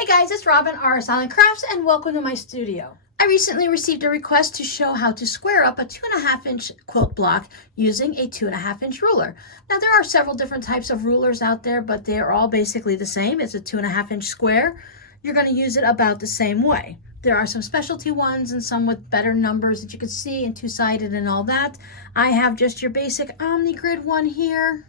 Hey guys, it's Robin, RsIslandCrafts, and welcome to my studio. I recently received a request to show how to square up a 2.5-inch quilt block using a 2.5-inch ruler. Now there are several different types of rulers out there, but they are all basically the same. It's a 2.5-inch square. You're going to use it about the same way. There are some specialty ones and some with better numbers that you can see and two-sided and all that. I have just your basic OmniGrid one here.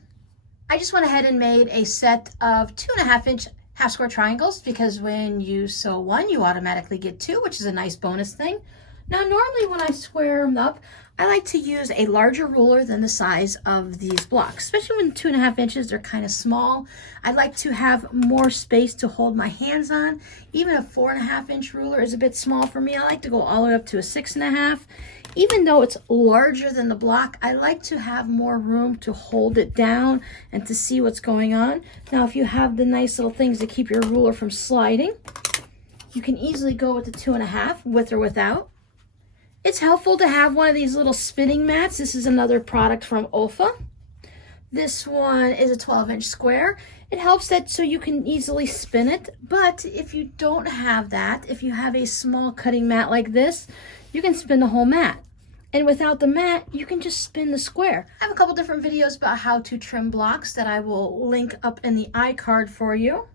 I just went ahead and made a set of 2.5-inch half square triangles because when you sew one, you automatically get two, which is a nice bonus thing. Now, normally when I square them up, I like to use a larger ruler than the size of these blocks, especially when 2.5 inches, they're kind of small. I like to have more space to hold my hands on. Even a 4.5-inch ruler is a bit small for me. I like to go all the way up to a 6.5. Even though it's larger than the block, I like to have more room to hold it down and to see what's going on. Now, if you have the nice little things to keep your ruler from sliding, you can easily go with the 2.5, with or without. It's helpful to have one of these little spinning mats. This is another product from Olfa. This one is a 12-inch square. It helps that so you can easily spin it, but if you don't have that, if you have a small cutting mat like this, you can spin the whole mat. And without the mat, you can just spin the square. I have a couple different videos about how to trim blocks that I will link up in the iCard for you.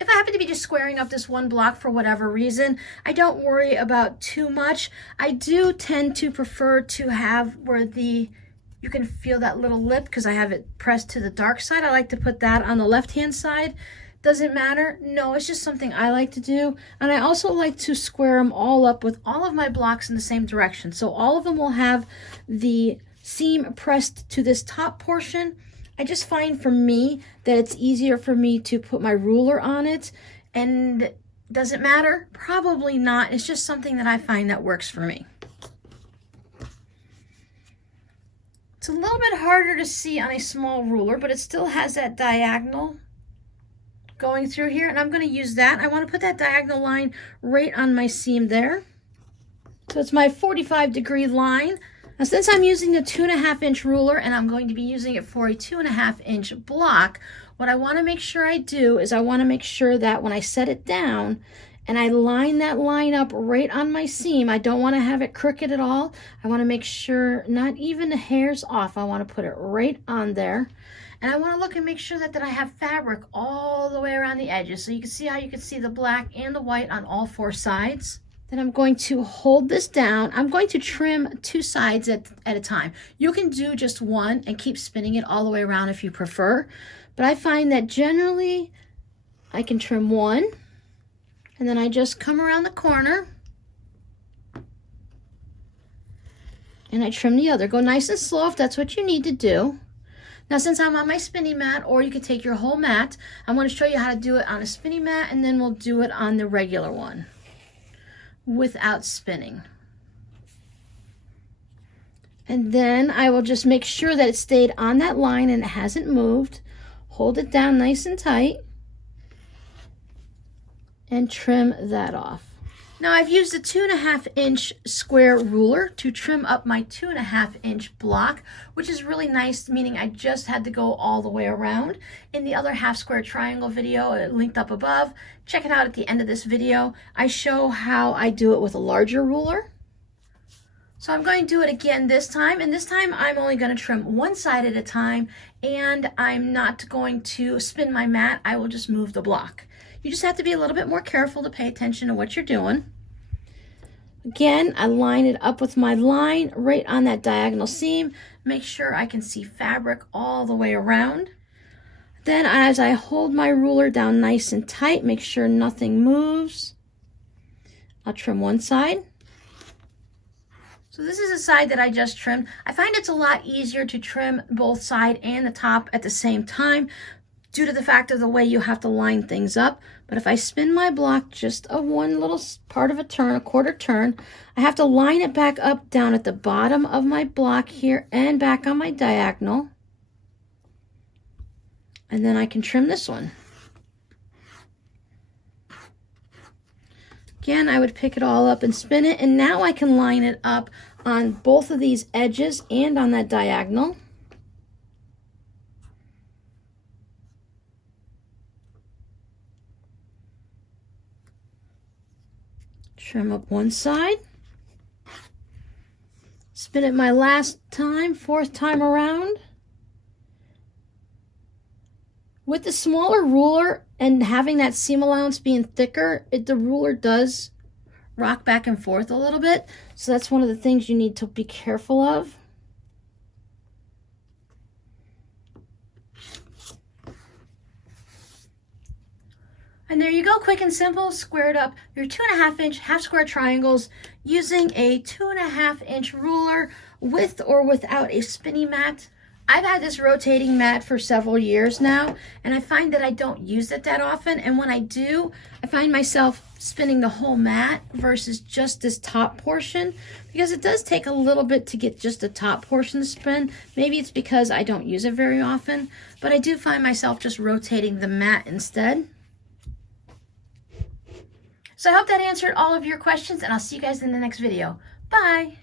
If I happen to be just squaring up this one block for whatever reason, I don't worry about too much. I do tend to prefer to have where you can feel that little lip because I have it pressed to the dark side. I like to put that on the left-hand side. Does it matter? No, it's just something I like to do. And I also like to square them all up with all of my blocks in the same direction. So all of them will have the seam pressed to this top portion. I just find for me that it's easier for me to put my ruler on it. And does it matter? Probably not. It's just something that I find that works for me. It's a little bit harder to see on a small ruler, but it still has that diagonal going through here, and I'm going to use that. I want to put that diagonal line right on my seam there. So it's my 45-degree line. Now, since I'm using a 2.5-inch ruler and I'm going to be using it for a 2.5-inch block, what I want to make sure I do is I want to make sure that when I set it down and I line that line up right on my seam, I don't want to have it crooked at all. I want to make sure not even a hair's off. I want to put it right on there. And I want to look and make sure that I have fabric all the way around the edges. So you can see how you can see the black and the white on all four sides. Then I'm going to hold this down. I'm going to trim two sides at a time. You can do just one and keep spinning it all the way around if you prefer. But I find that generally I can trim one. And then I just come around the corner. And I trim the other. Go nice and slow if that's what you need to do. Now, since I'm on my spinning mat, or you can take your whole mat, I'm going to show you how to do it on a spinning mat, and then we'll do it on the regular one without spinning. And then I will just make sure that it stayed on that line and it hasn't moved. Hold it down nice and tight and trim that off. Now, I've used a 2.5-inch square ruler to trim up my 2.5-inch block, which is really nice, meaning I just had to go all the way around. In the other half square triangle video, linked up above, check it out at the end of this video. I show how I do it with a larger ruler. So I'm going to do it again this time, and this time I'm only going to trim one side at a time, and I'm not going to spin my mat. I will just move the block. You just have to be a little bit more careful to pay attention to what you're doing. Again, I line it up with my line right on that diagonal seam. Make sure I can see fabric all the way around. Then as I hold my ruler down nice and tight, make sure nothing moves. I'll trim one side. So this is a side that I just trimmed. I find it's a lot easier to trim both side and the top at the same time, due to the fact of the way you have to line things up. But if I spin my block just a one little part of a turn, a quarter turn, I have to line it back up down at the bottom of my block here and back on my diagonal. And then I can trim this one. Again, I would pick it all up and spin it, and now I can line it up on both of these edges and on that diagonal. Trim up one side. Spin it my last time, fourth time around. With the smaller ruler and having that seam allowance being thicker, the ruler does rock back and forth a little bit. So that's one of the things you need to be careful of. And there you go, quick and simple, squared up your 2.5 inch half square triangles using a 2.5 inch ruler with or without a spinning mat. I've had this rotating mat for several years now, and I find that I don't use it that often. And when I do, I find myself spinning the whole mat versus just this top portion, because it does take a little bit to get just the top portion to spin. Maybe it's because I don't use it very often, but I do find myself just rotating the mat instead. So I hope that answered all of your questions, and I'll see you guys in the next video. Bye!